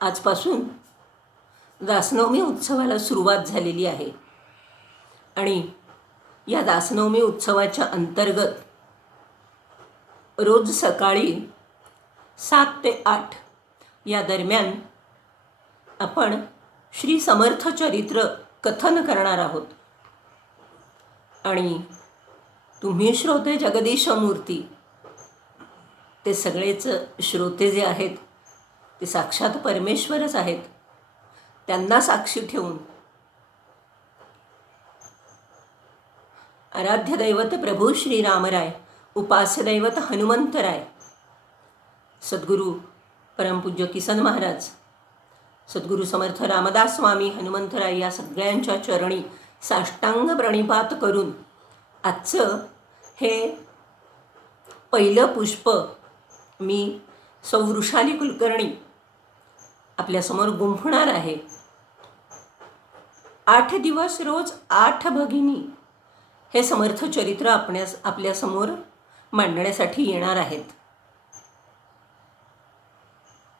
आजपासून दासनवमी उत्सवाला सुरुवात झालेली आहे आणि या दासनवमी उत्सवाच्या अंतर्गत रोज सकाळी 7 ते 8 या दरम्यान आपण श्री समर्थ चरित्र कथन करणार आहोत. आणि तुम्ही श्रोते जगदीश मूर्ती, ते सगळेच श्रोते जे आहेत ते साक्षात परमेश्वरच आहेत. त्यांना साक्षी ठेवून आराध्य दैवत प्रभू श्रीरामराय, उपास्य दैवत हनुमंतराय, सद्गुरू परमपूज्य किसन महाराज, सद्गुरू समर्थ रामदास स्वामी हनुमंतराय या सगळ्यांच्या चरणी साष्टांग प्रणिपात करून आजचं हे पहिलं पुष्प मी सौ वृषाली कुलकर्णी आपल्यासमोर गुंफणार आहे. 8 दिवस रोज 8 भगिनी हे समर्थ चरित्र आपल्यासमोर मांडण्यासाठी येणार आहेत.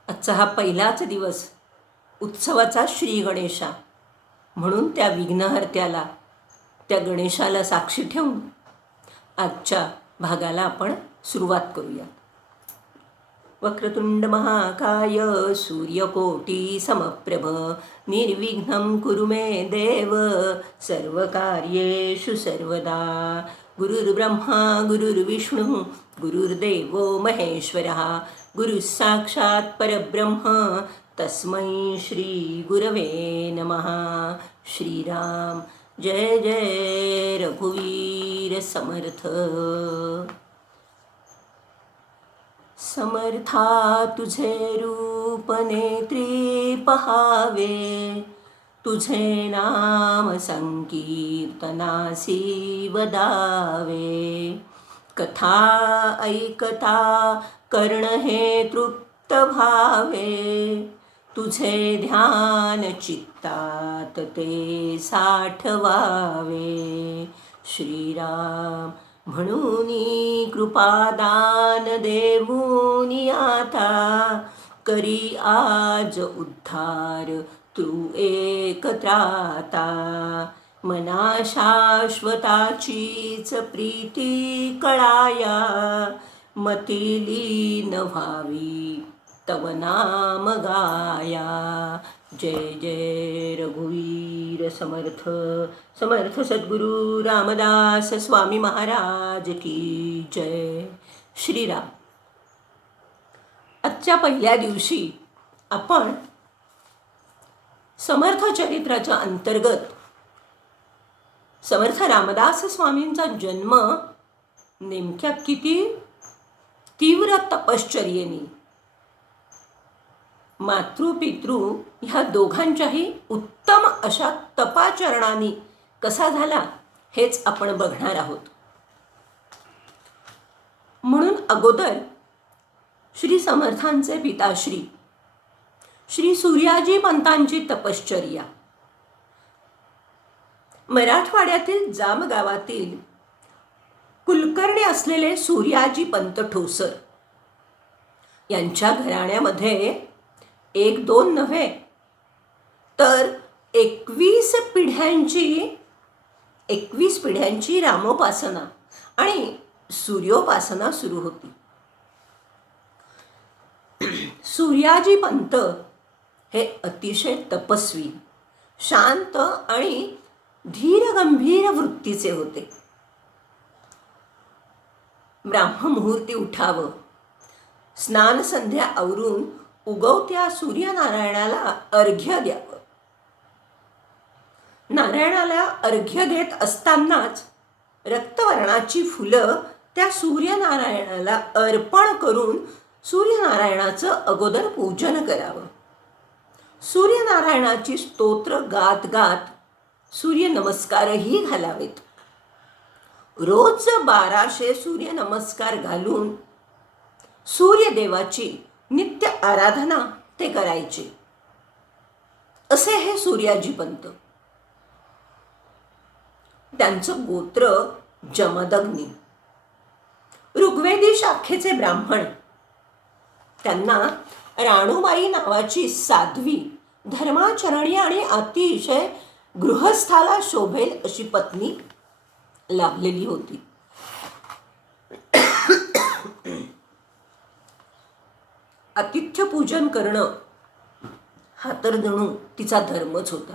आजचा हा पहिलाच दिवस उत्सवाचा श्री गणेशा म्हणून त्या विघ्नहर्त्याला, त्या गणेशाला साक्षी ठेवून आजच्या भागाला आपण सुरुवात करूया. वक्रतुंड महाकाय सूर्यकोटी समप्रभ निर्विघ्नं कुरु मे देव सर्वकार्येषु सर्वदा. गुरुर्ब्रह्मा गुरुर्विष्णु गुरुर्देवो महेश्वरः गुरुः साक्षात् परब्रह्म तस्मै श्री गुरवे नमः. श्रीराम जय जय रघुवीर समर्थ. समर्था तुझे रूप नेत्री पहावे, तुझे नाम संकीर्तनासी वदावे. कथा ऐकता कर्ण हे तृप्त भावे, तुझे ध्यान चित्तात ते साठवावे. श्रीराम म्हणूनी कृपादान देऊनी आता, करी आज उद्धार तू एक त्राता. मना शाश्वताचीच प्रीती कळाया, मती लीन व्हावी तव नाम गाया. जय जय रघुवीर समर्थ. समर्थ सद्गुरू रामदास स्वामी महाराज की जय. श्रीराम. आजच्या पहिल्या दिवशी आपण समर्थ चरित्राच्या अंतर्गत समर्थ रामदास स्वामींचा जन्म नेमक्या किती तीव्र तपश्चर्येने, मातृपितृ ह्या दोघांच्याही उत्तम अशा तपाचरणांनी कसा झाला हेच आपण बघणार आहोत. म्हणून अगोदर श्री समर्थांचे पिताश्री श्री सूर्याजी पंतांची तपश्चर्या. मराठवाड्यातील जाम गावातील कुलकर्णी असलेले सूर्याजी पंत ठोसर यांच्या घराण्यामध्ये 1-2 नव्हे तर 21 पिढ्यांची रामोपासना आणि सूर्योपासना सुरू होती. सूर्याजी पंत हे अतिशय तपस्वी, शांत आणि धीरगंभीर वृत्तीचे होते. ब्राह्ममुहूर्ती उठावं, स्नान संध्या आवरून उगवत्या सूर्यनारायणाला अर्घ्य द्यावं. नारायणाला अर्घ्य देत असतानाच रक्तवर्णाची फुलं त्या सूर्यनारायणाला अर्पण करून सूर्यनारायणाचं अगोदर पूजन करावं. सूर्यनारायणाची स्तोत्र गात गात सूर्यनमस्कारही घालावेत. रोज 1200 सूर्यनमस्कार घालून सूर्यदेवाची नित्य आराधना ते करायचे. असे हे सूर्याजी पंत. त्यांचं गोत्र जमदग्नी. ऋग्वेदी शाखेचे ब्राह्मण. त्यांना राणूबाई नावाची साध्वी, धर्माचरणी आणि अतिशय गृहस्थाला शोभेल अशी पत्नी लाभलेली होती. आतिथ्य पूजन करणं हा तर जणू तिचा धर्मच होता.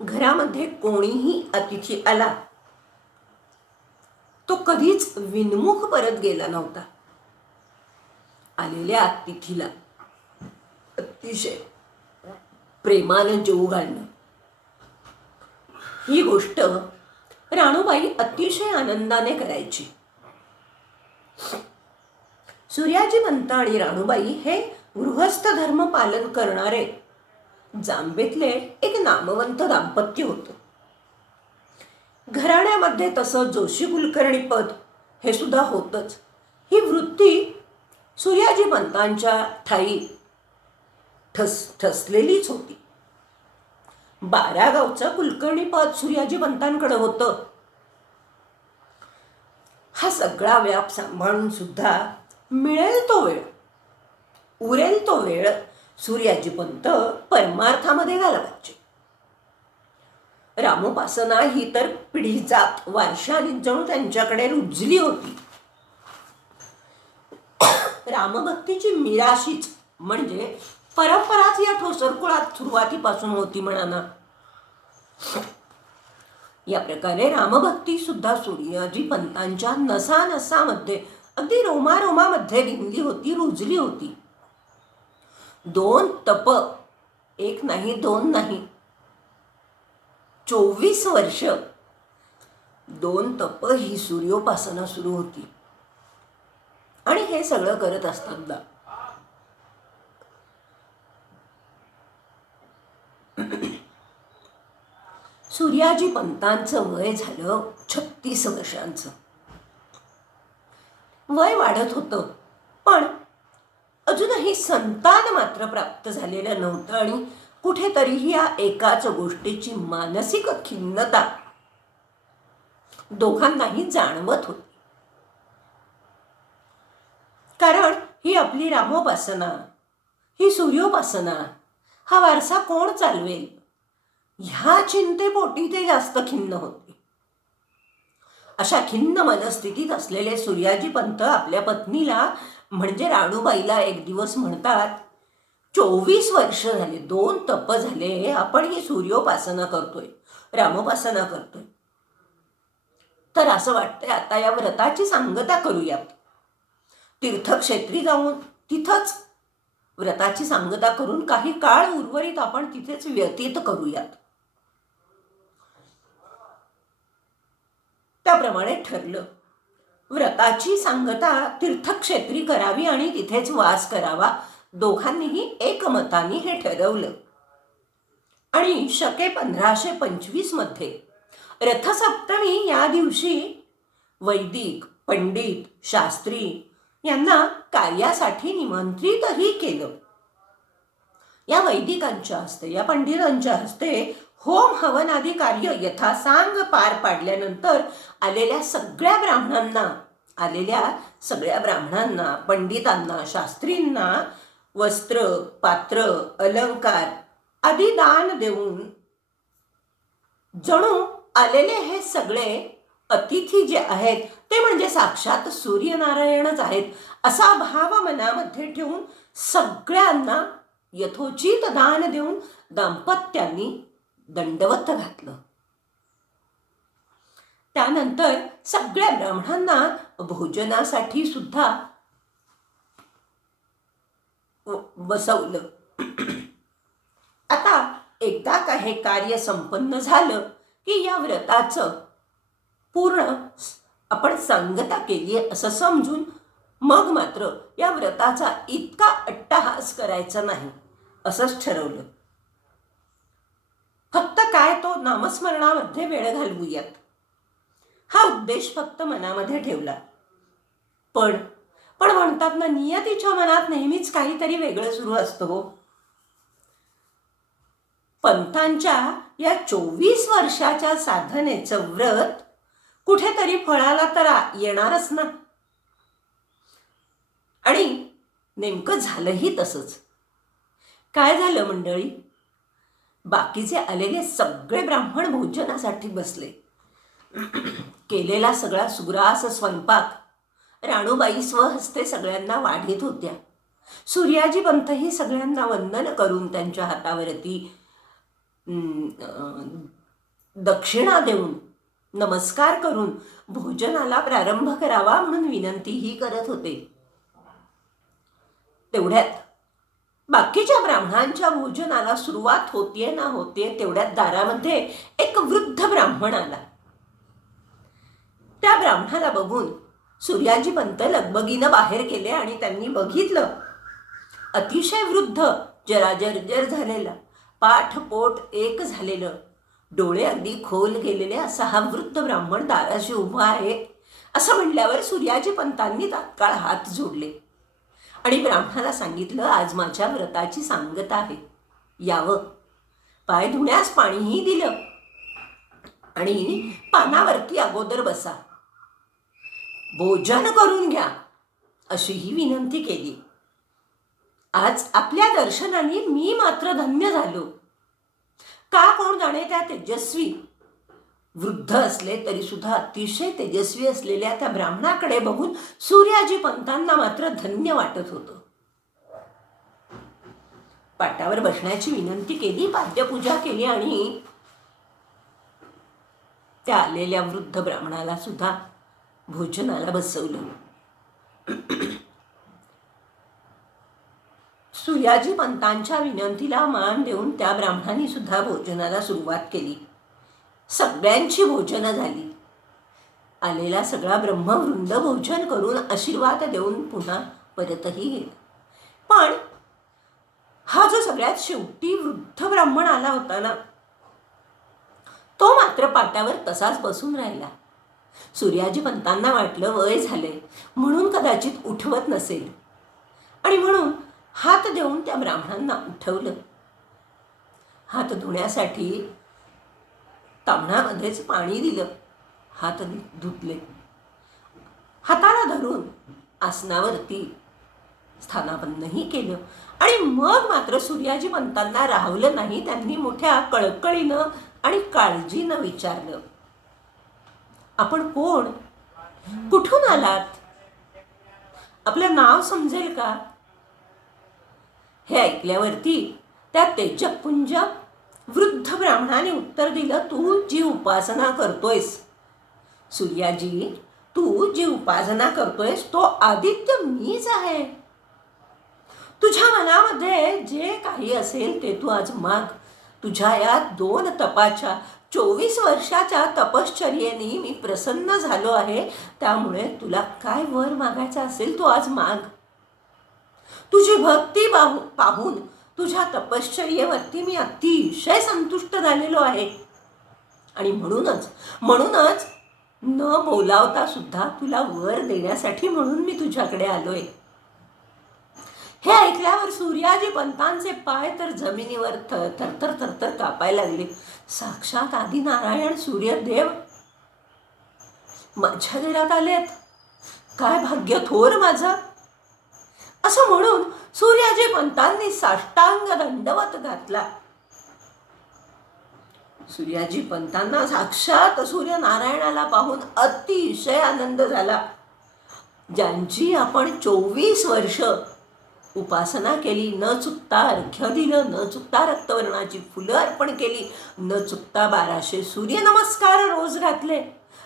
घरामध्ये कोणीही अतिथी आला तो कधीच विनमुख परत गेला नव्हता. आलेल्या अतिथीला अतिशय प्रेमानं जेवू घालणं ही गोष्ट राणूबाई अतिशय आनंदाने करायची. सूर्याजीपंत आणि राणूबाई हे गृहस्थ धर्म पालन करणारे जांबेतले एक नामवंत दाम्पत्य होतं. घराण्यामध्ये तसं जोशी कुलकर्णी पद हे सुद्धा होतंच. ही वृत्ती सूर्याजीपंतांच्या ठाई ठसलेलीच होती. 12 गावचं कुलकर्णी पद सूर्याजीपंतांकडे होतं. हा सगळा व्याप सांभाळून सुद्धा मिळेल तो वेळ, उरेल तो वेळ सूर्याजीपंत परमार्थामध्ये घालवायचे. रामोपासना ही तर पिढी जात वारशाने जणू त्यांच्याकडे रुजली होती. रामभक्तीची मिराशीच म्हणजे परंपराच या ठोसरकुळात सुरुवातीपासून होती म्हणा ना. या प्रकारे रामभक्ती सुद्धा सूर्याजीपंतांच्या नसानसामध्ये अगदी रोमारोमामध्ये रिंगली होती, रुजली होती. 2 तप, एक नाही, 2 नाही, 24 वर्ष 2 तप ही सूर्योपासना सुरू होती. आणि हे सगळं करत असताना सूर्याजीपंतांचं वय झालं 36 वर्षांचं. वय वाढत होतं, पण अजूनही संतान मात्र प्राप्त झालेलं नव्हतं आणि कुठेतरी या एकाच गोष्टीची मानसिक खिन्नता दोघांनाही जाणवत होती. कारण ही आपली रामोपासना, ही सूर्योपासना, हा वारसा कोण चालवेल ह्या चिंतेपोटी ते जास्त खिन्न होते. अशा खिन्न मनस्थितीत असलेले सूर्याजीपंत आपल्या पत्नीला म्हणजे राणूबाईला एक दिवस म्हणतात, 24 वर्ष झाले, 2 तप झाले, आपण ही सूर्योपासना करतोय, रामोपासना करतोय, तर असं वाटतंय आता या व्रताची सांगता करूयात. तीर्थक्षेत्री जाऊन तिथंच व्रताची सांगता करून काही काळ उर्वरित आपण तिथेच व्यतीत करूयात. त्याप्रमाणे ठरलं. व्रताची सांगता तीर्थक्षेत्री करावी आणि तिथेच वास करावा. दोघांनीही एकमताने हे ठरवलं. आणि शके 1525 मध्ये रथसप्तमी या दिवशी वैदिक, पंडित, शास्त्री यांना कार्यासाठी निमंत्रितही केलं. या वैदिकांच्या हस्ते, या पंडितांच्या हस्ते होम हवन आदी कार्य यथासांग पार पाडल्यानंतर आलेल्या सगळ्या ब्राह्मणांना, पंडितांना, शास्त्रींना वस्त्र, पात्र, अलंकार आदी दान देऊन जणू आलेले हे सगळे अतिथी जे आहेत ते म्हणजे साक्षात सूर्यनारायणच आहेत असा भाव मनामध्ये ठेवून सगळ्यांना यथोचित दान देऊन दाम्पत्यांनी दंडवत घातलं. त्यानंतर सगळ्या ब्राह्मणांना भोजनासाठी सुद्धा बसवलं. आता एकदा का हे कार्य संपन्न झालं की या व्रताचं पूर्ण आपण सांगता केली असं समजून मग मात्र या व्रताचा इतका अट्टहास करायचा नाही असंच ठरवलं. फक्त काय तो नामस्मरणामध्ये वेळ घालवूयात हा उद्देश फक्त मनामध्ये ठेवला. पण म्हणतात ना, नियतीच्या मनात नेहमीच काहीतरी वेगळं सुरू असतं. पंथांच्या या 24 वर्षाच्या साधनेचं व्रत कुठेतरी फळाला तर येणारच ना. आणि नेमकं झालंही तसंच. काय झालं मंडळी, बाकीचे आलेले सगळे ब्राह्मण भोजनासाठी बसले. केलेला सगळा सुग्रास स्वयंपाक राणूबाई स्वहस्ते सगळ्यांना वाढीत होत्या. सूर्याजी पंतही सगळ्यांना वंदन करून त्यांच्या हातावरती दक्षिणा देऊन नमस्कार करून भोजनाला प्रारंभ करावा म्हणून विनंतीही करत होते. तेवढ्यात बाकीच्या ब्राह्मणांच्या भोजनाला सुरुवात होतीये ना होतीये तेवढ्यात दारामध्ये एक वृद्ध ब्राह्मण आला. त्या ब्राह्मणाला बघून सूर्याजी पंत लगबगीनं बाहेर गेले आणि त्यांनी बघितलं, अतिशय वृद्ध, जरा जर्जर झालेला, पाठ पोट एक झालेलं, डोळे अगदी खोल गेलेले असा हा वृद्ध ब्राह्मण दाराशी उभा आहे. असं म्हणल्यावर सूर्याजी पंतांनी तात्काळ हात जोडले आणि ब्राह्मणाला सांगितलं, आज माझ्या व्रताची सांगता आहे, यावं. पाय धुण्यास पाणीही दिलं आणि पानावरती अगोदर बसा, भोजन करून घ्या अशीही विनंती केली. आज आपल्या दर्शनाने मी मात्र धन्य झालो. का कोण जाणे त्या तेजस्वी, वृद्ध असले तरी सुद्धा अतिशय तेजस्वी असलेल्या त्या ब्राह्मणाकडे बघून सूर्याजी पंतांना मात्र धन्य वाटत होतं. पाटावर बसण्याची विनंती केली, पाद्यपूजा केली आणि त्या आलेल्या वृद्ध ब्राह्मणाला सुद्धा भोजनाला बसवलं. सूर्याजी पंतांच्या विनंतीला मान देऊन त्या ब्राह्मणाने सुद्धा भोजनाला सुरुवात केली. सगळ्यांची भोजनं झाली. आलेला सगळा ब्रह्मवृंद भोजन करून आशीर्वाद देऊन पुन्हा परतही गेला. पण हा जो सगळ्यात शेवटी वृद्ध ब्राह्मण आला होता ना, तो मात्र पाटावर तसाच बसून राहिला. सूर्याजी पंतांना वाटलं वय झाले म्हणून कदाचित उठवत नसेल आणि म्हणून हात देऊन त्या ब्राह्मणांना उठवलं. हात धुण्यासाठी ताम्हणामध्येच पाणी दिलं, हात धुतले, हाताला धरून आसनावरती स्थानापन्नही केलं आणि मग मात्र सूर्याजी पंतांना राहवलं नाही. त्यांनी मोठ्या कळकळीनं आणि काळजीनं विचारलं, आपण कोण, कुठून आलात, आपलं नाव समजेल का? हे ऐकल्यावरती त्या तेजपुंज वृद्ध ब्राह्मणाने उत्तर दिलं, तू जी उपासना करतोयस सूर्याजी, तू जी उपासना करतोयस तो आदित्य मीच आहे. तुझ्या मनामध्ये जे काही असेल ते तू आज माग. तुझ्या या 2 तपाच्या 24 वर्षाच्या तपश्चर्येने मी प्रसन्न झालो आहे, त्यामुळे तुला काय वर मागायचं असेल तो आज माग. तुझी भक्ती पाहून तुझ्या तपश्चर्येवरती मी अतिशय संतुष्ट झालेलो आहे आणि म्हणूनच न बोलावता सुद्धा तुला वर देण्यासाठी म्हणून मी तुझ्याकडे आलोय. हे ऐकल्यावर सूर्याजी पंतांचे पाय तर जमिनीवर थरथर थरथर कापायला लागले. साक्षात आदिनारायण सूर्यदेव माझ्या घरात आलेत, काय भाग्य थोर माझं. असं म्हणून सूर्याजी पंतांनी साष्टांग दंडवत घातला. सूर्याजी पंतांना साक्षात सूर्यनारायणाला पाहून अतिशय आनंद झाला. ज्यांची आपण 24 वर्ष उपासना केली, न चुकता अर्घ्य दिलं, न चुकता रक्तवर्णाची फुलं अर्पण केली, न चुकता 1200 सूर्यनमस्कार रोज घातले,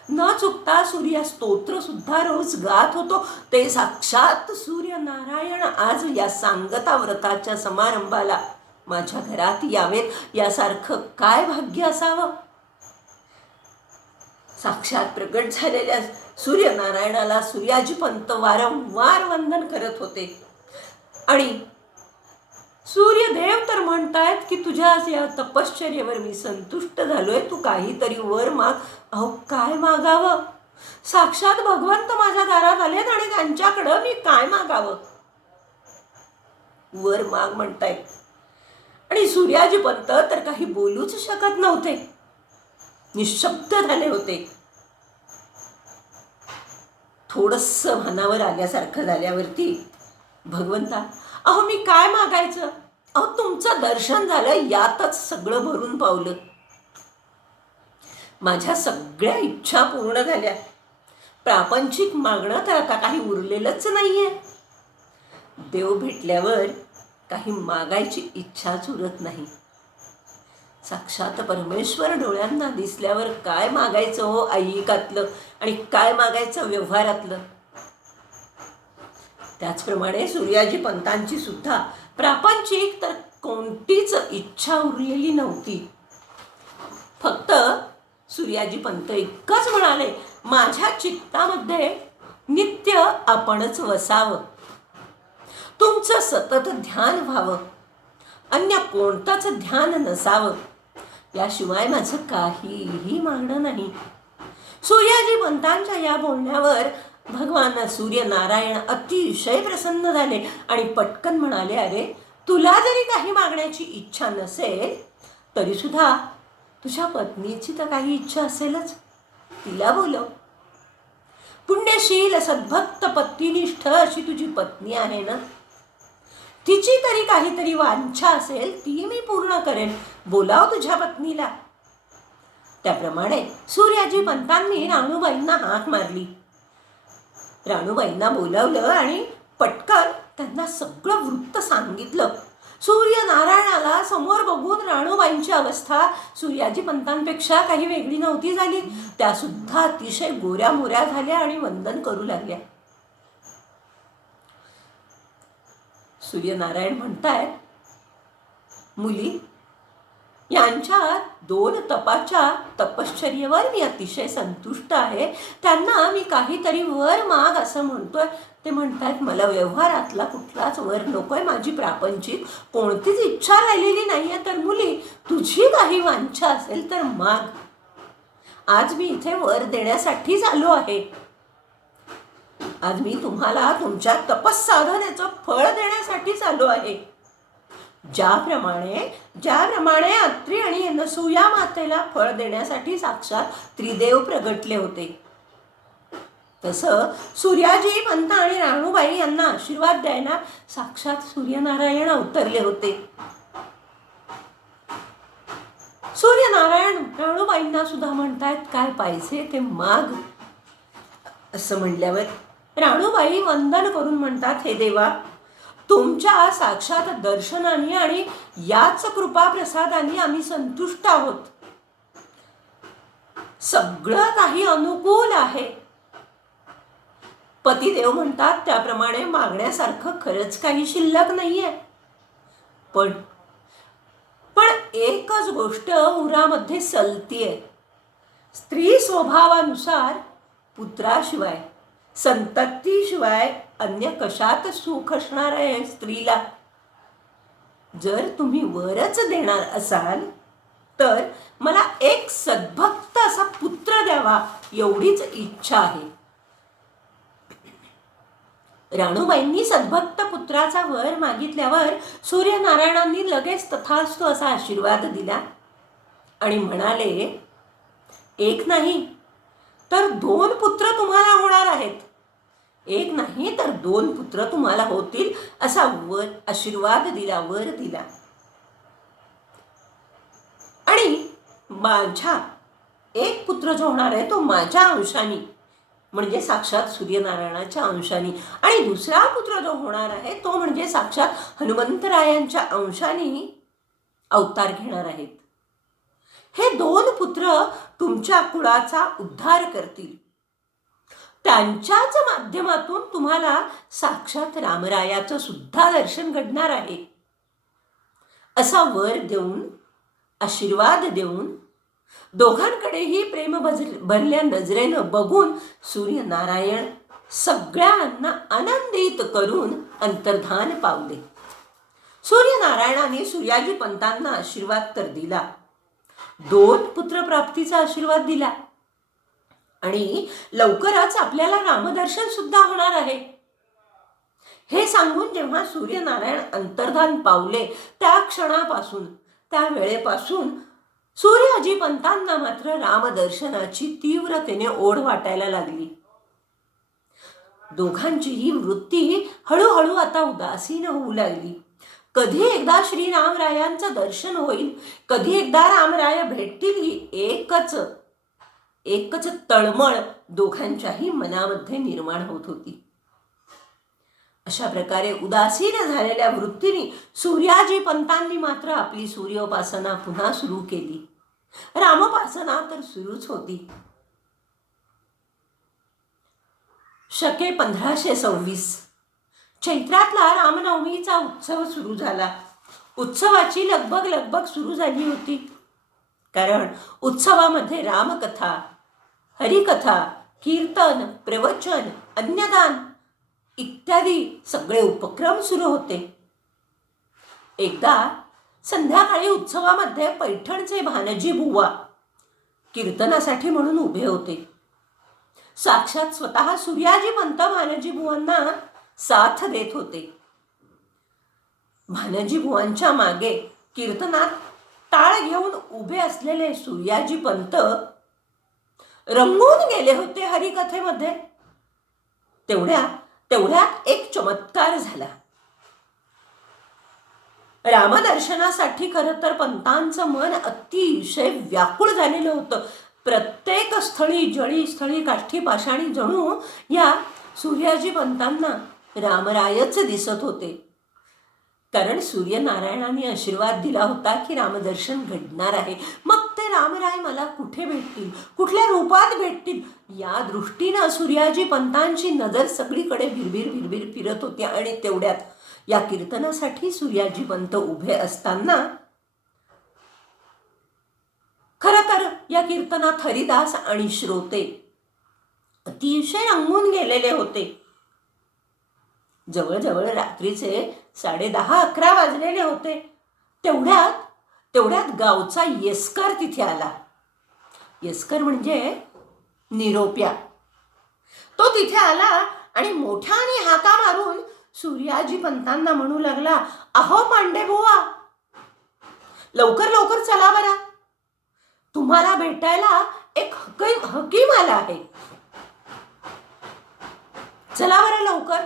न चुकता सूर्य स्तोत्र सुद्धा रोज गात होतो, ते साक्षात सूर्यनारायण आज या सांगता व्रताच्या समारंभाला माझ्या घरात यावेत, यासारखं काय भाग्य असावं. साक्षात प्रगट झालेल्या सूर्यनारायणाला सूर्याजी पंत वारंवार वंदन करत होते आणि सूर्यदेव तर म्हणतायत की तुझ्या या तपश्चर्येवर मी संतुष्ट झालोय, तू काहीतरी वर माग. अहो काय मागावं, साक्षात भगवंत माझ्या दारात आलेत आणि त्यांच्याकडं मी काय मागावं, वर माग म्हणतायत. आणि सूर्याजी पंत तर काही बोलूच शकत नव्हते, निशब्द झाले होते. थोडस भानावर आल्यासारखं झाल्यावरती, भगवंता, अहो मी काय मागायचं? अहो तुमचं दर्शन झालं, यातच सगळं भरून पावलं. माझ्या सगळ्या इच्छा पूर्ण झाल्या. प्रापंचिक मागणं तर आता काही उरलेलंच नाहीये. देव भेटल्यावर काही मागायची इच्छाच उरत नाही. साक्षात परमेश्वर डोळ्यांना दिसल्यावर काय मागायचं हो ऐहिकातलं, आणि काय मागायचं व्यवहारातलं. त्याचप्रमाणे सूर्याजी पंतांची सुद्धा प्रापंचिक तर कोणतीच इच्छा उरलेली नव्हती. फक्त सूर्याजी पंत इतकंच म्हणाले, माझ्या चित्तामध्ये नित्य आपणच वसावं, तुमचं सतत ध्यान व्हावं, अन्य कोणतंच ध्यान नसावं, याशिवाय माझं काहीही मागणं नाही. सूर्याजी पंतांच्या या बोलण्यावर भगवान सूर्यनारायण अतिशय प्रसन्न झाले आणि पटकन म्हणाले, अरे तुला जरी काही मागण्याची इच्छा नसेल तरी सुद्धा तुझ्या पत्नीची तर काही इच्छा असेलच, तिला बोलव. पुण्यशील सद्भक्त पत्नीनिष्ठ अशी तुझी पत्नी आहे ना, तिची तरी काहीतरी वांछा असेल ती मी पूर्ण करेन, बोलाव तुझ्या पत्नीला. त्याप्रमाणे सूर्याजी पंतांनी राणूबाईंना हाक मारली. राणूबाईंना बोलावलं आणि पटकन त्यांना सगळं वृत्त सांगितलं. सूर्यनारायणाला समोर बघून राणूबाईंची अवस्था सूर्याजी पंतांपेक्षा काही वेगळी नव्हती झाली. त्या सुद्धा अतिशय गोऱ्या मोऱ्या झाल्या आणि वंदन करू लागल्या. सूर्यनारायण म्हणतायत, मुली, यांच्या 2 तपाच्या तपश्चर्येवर मी अतिशय संतुष्ट आहे. त्यांना मी काहीतरी वर माग असं म्हणतोय. ते म्हणतायत, मला व्यवहारातला कुठलाच वर नकोय, माझी प्रापंचिक कोणतीच इच्छा राहिलेली नाहीये. तर मुली, तुझी काही वांछा असेल तर माग. आज मी इथे वर देण्यासाठीच आलो आहे. आज मी तुम्हाला तुमच्या तपस्साधनेचं फळ देण्यासाठीच आलो आहे. ज्याप्रमाणे अत्री आणि अनसूया मातेला फळ देण्यासाठी साक्षात त्रिदेव प्रगटले होते, तसं सूर्याजी पंत आणि राणूबाई यांना आशीर्वाद द्यायला साक्षात सूर्यनारायण अवतरले होते. सूर्यनारायण राणूबाईंना सुद्धा म्हणतायत, काय पाहिजे ते माग. असं म्हणल्यावर राणूबाई वंदन करून म्हणतात, हे देवा, तुमच्या साक्षात दर्शनाने आणि याच कृपा प्रसादाने आम्ही संतुष्ट आहोत. सगळं काही अनुकूल आहे. पतिदेव म्हणतात त्याप्रमाणे मागण्यासारखं खरंच काही शिल्लक नाहीये. पण एकच गोष्ट उरामध्ये सलतीये. स्त्री स्वभावानुसार पुत्राशिवाय, संततीशिवाय अन्य कशात सुख असणार आहे स्त्रीला. जर तुम्ही वरच देणार असाल तर मला एक सद्भक्त असा पुत्र द्यावा, एवढीच इच्छा आहे. राणूबाईंनी सद्भक्त पुत्राचा वर मागितल्यावर सूर्यनारायणांनी लगेच तथास्तु असा आशीर्वाद दिला आणि म्हणाले, एक नाही तर 2 पुत्र तुम्हाला होणार आहेत. एक नाही तर 2 पुत्र तुम्हाला होतील असा वर आशीर्वाद दिला, वर दिला. आणि माझ्या एक पुत्र जो होणार आहे तो माझ्या अंशाने, म्हणजे साक्षात सूर्यनारायणाच्या अंशाने, आणि दुसरा पुत्र जो होणार आहे तो म्हणजे साक्षात हनुमंतरायांच्या अंशाने अवतार घेणार आहेत. हे 2 पुत्र तुमच्या कुळाचा उद्धार करतील. त्यांच्याच माध्यमातून तुम्हाला साक्षात रामरायाचं सुद्धा दर्शन घडणार आहे. असा वर देऊन, आशीर्वाद देऊन, दोघांकडेही प्रेम भरल्या नजरेनं बघून सूर्यनारायण सगळ्यांना आनंदित करून अंतर्धान पावले. सूर्यनारायणाने सूर्याजी पंतांना आशीर्वाद तर दिला, 2 पुत्रप्राप्तीचा आशीर्वाद दिला, आणि लवकरच आपल्याला रामदर्शन सुद्धा होणार आहे. हे सांगून जेव्हा सूर्यनारायण अंतर्धान पावले त्या क्षणापासून, त्या वेळेपासून सूर्याजीपंतांना मात्र रामदर्शनाची तीव्रतेने ओढ वाटायला लागली. दोघांची ही वृत्ती हळूहळू आता उदासीन होऊ लागली. कधी एकदा श्रीरामरायांचं दर्शन होईल, कधी एकदा रामराय भेटतील, ही एकच तळमळ दोघांच्याही मनामध्ये निर्माण होत होती. अशा प्रकारे उदासीन झालेल्या वृत्तीने सूर्याजीपंतांनी मात्र आपली सूर्योपासना पुन्हा सुरू केली. रामोपासना तर सुरूच होती. शके 1526 चैत्रातला रामनवमीचा उत्सव सुरू झाला. उत्सवाची लगबग सुरू झाली होती. कारण उत्सवामध्ये रामकथा, हरिकथा, कीर्तन, प्रवचन, अन्नदान इत्यादी सगळे उपक्रम सुरू होते. एकदा संध्याकाळी उत्सवामध्ये पैठणचे भानजी बुवा कीर्तनासाठी म्हणून उभे होते. साक्षात स्वतः सूर्याजीपंत भानजी बुवांना साथ देत होते. भानजी बुवांच्या मागे कीर्तनात टाळ घेऊन उभे असलेले सूर्याजीपंत रंगून गेले होते हरिकथेमध्ये. तेवढ्यात एक चमत्कार झाला. रामदर्शनासाठी खरं तर पंतांचं मन अतिशय व्याकुळ झालेलं होतं. प्रत्येक स्थळी, जळी स्थळी, काष्ठी पाषाणी जणू या सूर्याजीपंतांना रामरायच दिसत होते. कारण सूर्यनारायणाने आशीर्वाद दिला होता की रामदर्शन घडणार आहे. मग ते रामराय मला कुठे भेटतील, कुठल्या रूपात भेटतील, या दृष्टीनं सूर्याजीपंतांची नजर सगळीकडे भिरभिर फिरत होती. आणि तेवढ्यात या कीर्तनासाठी सूर्याजीपंत उभे असताना खरं तर या कीर्तनात हरिदास आणि श्रोते अतिशय रंगून गेलेले होते. जवळजवळ रात्रीचे 10:30-11 वाजलेले होते. तेवढ्यात गावचा येसकर तिथे आला. येसकर म्हणजे निरोप्या. तो तिथे आला आणि मोठ्याने हाका मारून सूर्याजीपंतांना म्हणू लागला, अहो पांडे बुवा, लवकर चला बरा, तुम्हाला भेटायला एक हकीम आला आहे. चला बरं लवकर.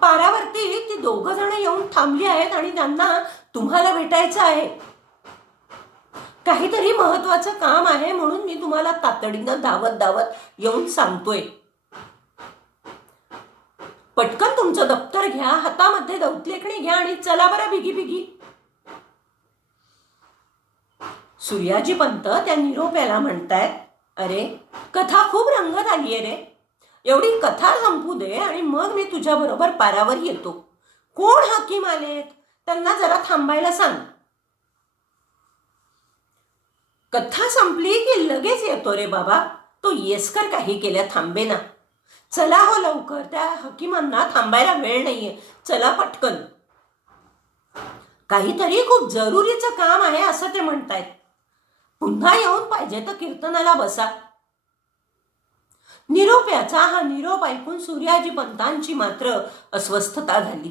पारावरती ती 2 जण येऊन थांबली आहेत आणि त्यांना तुम्हाला भेटायचं आहे. काहीतरी महत्वाचं काम आहे म्हणून मी तुम्हाला तातडीनं धावत येऊन सांगतोय. पटकन तुमचं दप्तर घ्या, हातामध्ये दौतलेखणी घ्या आणि चला बरं बिगी. सूर्याजीपंत त्या निरोप्याला म्हणतायत, अरे कथा खूप रंगत आलीये रे, एवढी कथा संपू दे आणि मग मी तुझ्या बरोबर पारावर येतो. कोण हकीम आलेत त्यांना जरा थांबायला सांग. कथा संपली की लगेच येतो रे बाबा. तो येसकर काही केल्या थांबे ना. चला हो लवकर, त्या हकीमांना थांबायला वेळ नाहीये, चला पटकन. काहीतरी खूप जरुरीचं काम आहे असं ते म्हणतायत. पुन्हा येऊन पाहिजे तर कीर्तनाला बसा. निरोप्याचा हा निरोप ऐकून सूर्याजीपंतांची मात्र अस्वस्थता झाली.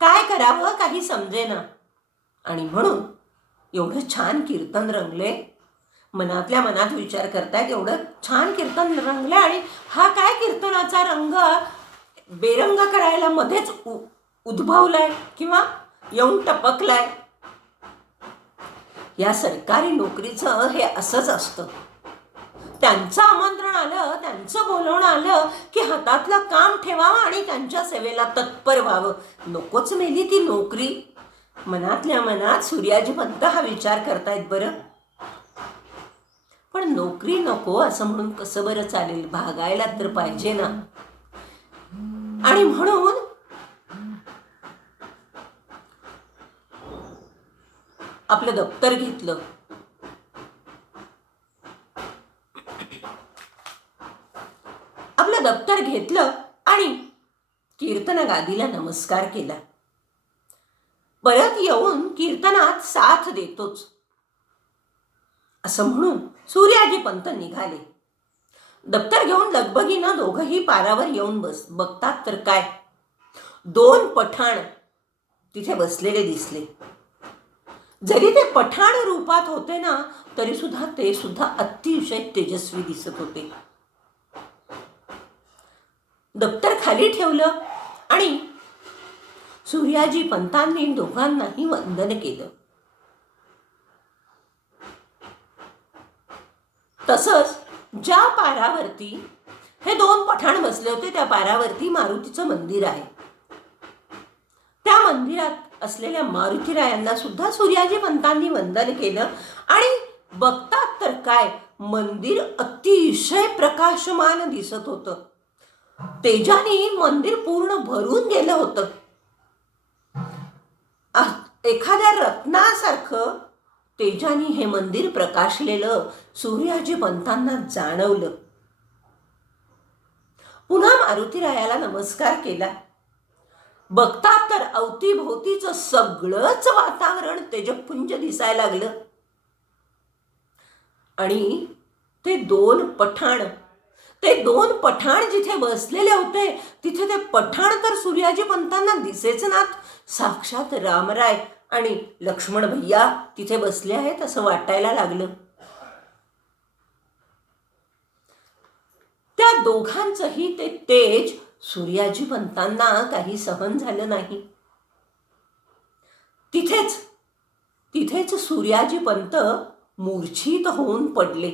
काय करावं काही समजेना. आणि म्हणून एवढं छान कीर्तन रंगले, मनातल्या मनात विचार करतायत, एवढं छान कीर्तन रंगले आणि हा काय कीर्तनाचा रंग बेरंग करायला मध्येच उद्भवलाय किंवा येऊन टपकलाय. या सरकारी नोकरीचं हे असंच असतं. त्यांचं आमंत्रण आलं, त्यांचं बोलवणं आलं की हातातलं काम ठेवावं आणि त्यांच्या सेवेला तत्पर व्हावं. नकोच मेली ती नोकरी. मनातल्या मनात सूर्याजीपंत हा विचार करतायत. बरं पण नोकरी नको असं म्हणून कसं बरं चालेल, भागायला तर पाहिजे ना. आणि म्हणून आपलं दप्तर घेतलं. दप्तर घेतलं आणि कीर्तन गादीला नमस्कार केला. परत येऊन कीर्तनात साथ देतोच असं म्हणून सूर्याजीपंत निघाले. दप्तर घेऊन लगबगीनं दोघंही पारावर येऊन बघतात तर काय, 2 पठाण तिथे बसलेले दिसले. जरी ते पठाण रूपात होते ना, तरी सुद्धा ते सुद्धा अतिशय तेजस्वी दिसत होते. दप्तर खाली ठेवलं आणि सूर्याजी पंतांनी दोघांनाही वंदन केलं. तसंच ज्या पारावरती हे 2 पठाण बसले होते, त्या पारावरती मारुतीचं मंदिर आहे. त्या मंदिरात असलेल्या मारुतीरायांना सुद्धा सूर्याजी पंतांनी वंदन केलं. आणि बघतात तर काय, मंदिर अतिशय प्रकाशमान दिसत होतं. तेजाने मंदिर पूर्ण भरून गेलं होतं. एखाद्या रत्नासारखं तेजाने हे मंदिर प्रकाशलेलं सूर्याजी पंतांना जाणवलं. पुन्हा मारुतीरायाला नमस्कार केला. बघतात तर अवतीभोवतीचं सगळंच वातावरण तेजपुंज दिसायला लागलं. आणि ते 2 पठाण जिथे बसलेले होते, तिथे ते पठाण तर सूर्याजी पंतांना दिसेच नात. साक्षात रामराय आणि लक्ष्मण भैया तिथे बसले आहेत असं वाटायला लागलं. त्या दोघांचंही ते तेज सूर्याजी पंतांना काही सहन झालं नाही. तिथेच सूर्याजी पंत मूर्छित होऊन पडले.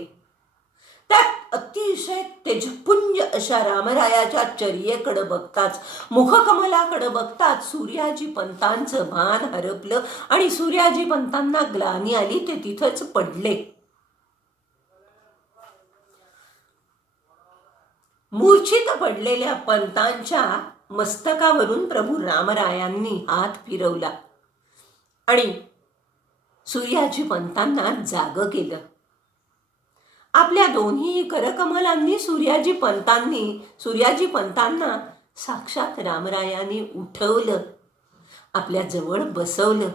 त्यात अतिशय तेजपुंज अशा रामरायाच्या चर्येकडे बघताच, मुखकमलाकडे बघताच सूर्याजी पंतांचं भान हरपलं आणि सूर्याजी पंतांना ग्लानी आली. ते तिथंच पडले. मूर्छित पडलेल्या पंतांच्या मस्तकावरून प्रभू रामरायांनी हात फिरवला आणि सूर्याजी पंतांना जागं केलं. आपल्या दोन्ही करकमलांनी सूर्याजी पंतांना साक्षात रामरायांनी उठवलं, आपल्या जवळ बसवलं.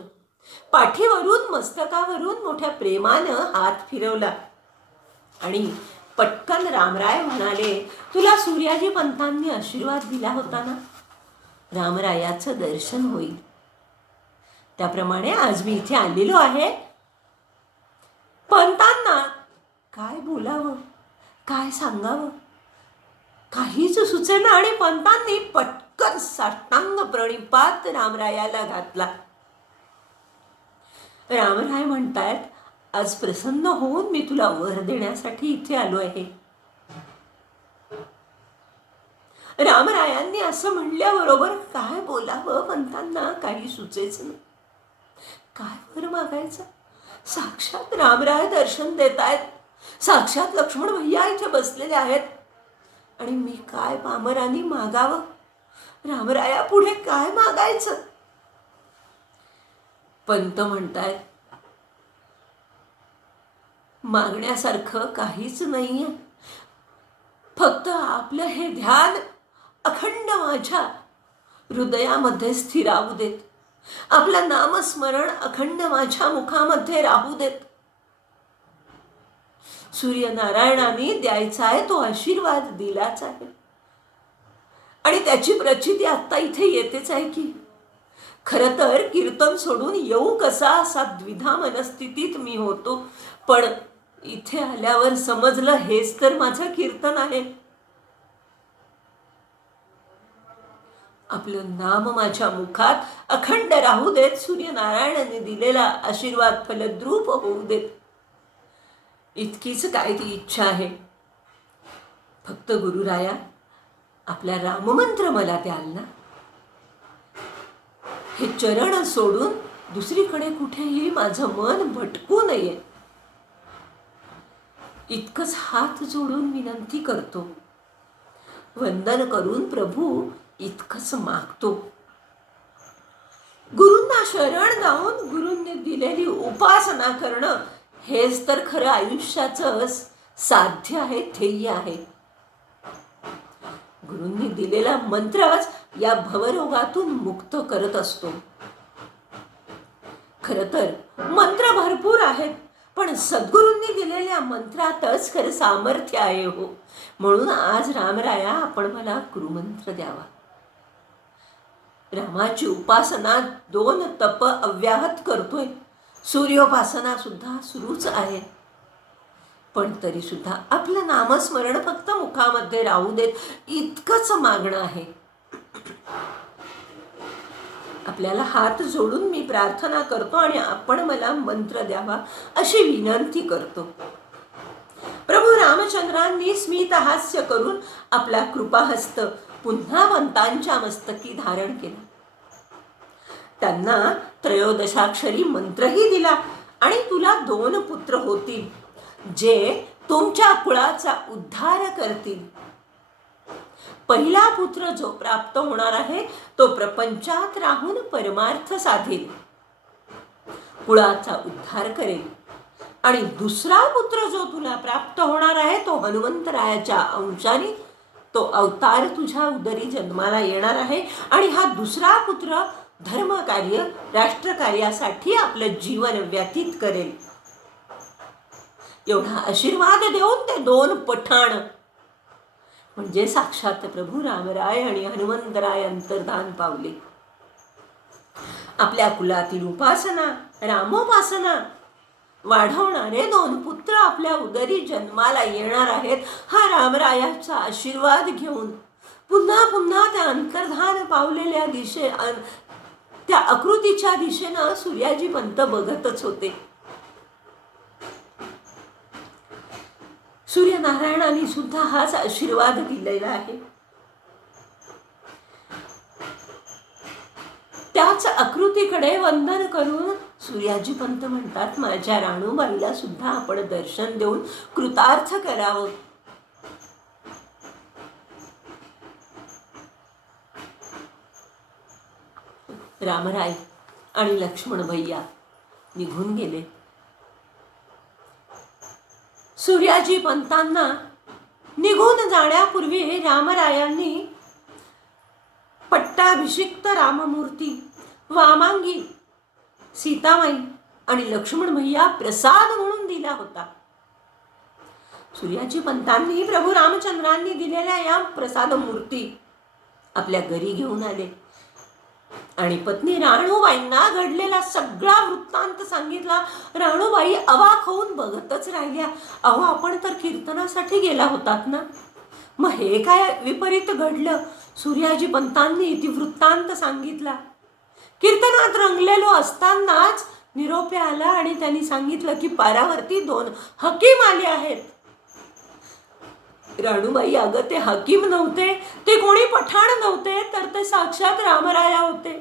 पाठीवरून मस्तकावरून मोठ्या प्रेमानं हात फिरवला आणि पटकन रामराय म्हणाले, तुला सूर्याजी पंतांनी आशीर्वाद दिला होता ना, रामरायाचं दर्शन होईल. त्याप्रमाणे आज मी इथे आलेलो आहे. पंतांना काय बोलावं, काय सांगावं काहीच सुचेना. आणि पंतांनी पटकन साष्टांग प्रणिपात रामरायाला घातला. रामराय म्हणतायत, आज प्रसन्न होऊन मी तुला वर देण्यासाठी इथे आलो आहे. रामरायांनी असं म्हणल्याबरोबर काय बोलावं पंतांना काही सुचेच नाही. काय वर मागायचं? साक्षात रामराय दर्शन देत आहेत, साक्षात लक्ष्मण भैया इथे बसलेले आहेत. आणि मी काय पामरांनी मागावं? रामराया पुढे काय मागायचं? पंत म्हणतायत, मागण्यासारखं काहीच नाहीये. फक्त आपलं हे ध्यान अखंड माझ्या हृदयामध्ये स्थिरावू देत. आपलं नामस्मरण अखंड माझ्या मुखामध्ये राहू देत. सूर्यनारायणाने द्यायचा आहे तो आशीर्वाद दिलाच आहे. आणि त्याची प्रचिती आत्ता इथे येतेच आहे की. खरं तर कीर्तन सोडून येऊ कसा असा द्विधा मनस्थितीत मी होतो. पण इथे आल्यावर समजलं हेच तर माझं कीर्तन आहे. आपलं नाम माझ्या मुखात अखंड राहू देत. सूर्यनारायणाने दिलेला आशीर्वाद फलद्रूप होऊ देत. इतकीच काय ती इच्छा आहे. फक्त गुरुराया आपला राममंत्र मला द्याल ना. हे चरण सोडून दुसरीकडे कुठेही माझं मन भटकू नये. इतकंच हात जोडून विनंती करतो. वंदन करून प्रभू इतकंच मागतो. गुरूंना शरण जाऊन गुरूंनी दिलेली उपासना करणं हेच तर खरं आयुष्याचं साध्य आहे, ध्येय आहे. गुरूंनी दिलेला मंत्रच या भवरोगातून मुक्त करत असतो. खरं तर मंत्र भरपूर आहेत, पण सद्गुरूंनी दिलेल्या मंत्रातच खरं सामर्थ्य आहे हो. म्हणून आज रामराया आपण मला गुरुमंत्र द्यावा. रामाची उपासना 2 तप अव्याहत करतोय, सूर्योपासना सुद्धा सुरूच आहे, पण तरी सुद्धा आपलं नामस्मरण फक्त मुखामध्ये राहू देत, इतकंच मागणं आहे. आपल्याला हात जोडून मी प्रार्थना करतो आणि आपण मला मंत्र द्यावा अशी विनंती करतो. प्रभू रामचंद्रांनी स्मितहास्य करून आपला कृपाहस्त पुन्हा वंतांच्या मस्तकी धारण केला. त्यांना 13 मंत्रही दिला आणि तुला 2 पुत्र होतील जे तुमच्या कुळाचा उद्धार करतील. पहिला पुत्र जो प्राप्त होणार आहे तो प्रपंचात राहून परमार्थ साधेल, कुळाचा उद्धार करेल. आणि दुसरा पुत्र जो तुला प्राप्त होणार आहे तो हनुमंतरायाच्या अंशाने तो अवतार तुझ्या उदरी जन्माला येणार आहे. आणि हा दुसरा पुत्र धर्मकार्य राष्ट्रकार्यासाठी आपलं जीवन व्यतीत करेल. एवढा आशीर्वाद देऊन ते 2 पठाण म्हणजे साक्षात प्रभू रामराय आणि हनुमंतराय अंतर्धान पावले. आपल्या कुलातील उपासना रामोपासना वाढवणारे 2 पुत्र आपल्या उदरी जन्माला येणार आहेत. हा रामरायाचा आशीर्वाद घेऊन पुन्हा पुन्हा त्या अंतर्धान पावलेल्या त्या आकृतीच्या दिशेनं सूर्याजी पंत बघतच होते. सूर्यनारायणाने सुद्धा हाच आशीर्वाद दिलेला आहे. त्याच आकृतीकडे वंदन करून सूर्याजी पंत म्हणतात, माझ्या राणूबाईला सुद्धा आपण दर्शन देऊन कृतार्थ करावं. रामराय आणि लक्ष्मण भैया निघून गेले. सूर्याजी पंतांना निघून जाण्यापूर्वी रामरायांनी पट्टाभिषिक्त राममूर्ती, वामांगी सीतामाई आणि लक्ष्मण भैया प्रसाद म्हणून दिला होता. सूर्याजी पंतांनी प्रभू रामचंद्रांनी दिलेल्या या प्रसाद मूर्ती आपल्या घरी घेऊन आले आणि पत्नी राणूबाईंना घडलेला सगळा वृत्तांत सांगितला. राणूबाई अवाक होऊन बघतच राहिल्या. अहो, आपण तर कीर्तनासाठी गेला होतात ना, मग हे काय विपरीत घडलं? सूर्याजी पंतांनी इतिवृत्तांत सांगितला. कीर्तनात रंगलेलो असतानाच निरोप आला आणि त्यांनी सांगितलं की पारावरती 2 हकीम आले आहेत. राणूबाई, अगं ते हकीम नव्हते, ते कोणी पठाण नव्हते, तर ते साक्षात रामराया होते.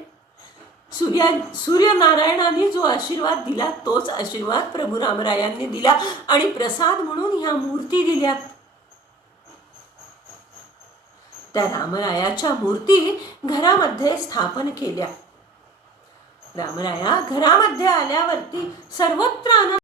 सूर्यनारायणाने जो आशीर्वाद दिला तोच आशीर्वाद प्रभू रामरायांनी दिला आणि प्रसाद म्हणून ह्या मूर्ती दिल्यात. त्या रामरायाच्या मूर्ती घरामध्ये स्थापन केल्या. रामराया घरामध्ये आल्यावरती सर्वत्र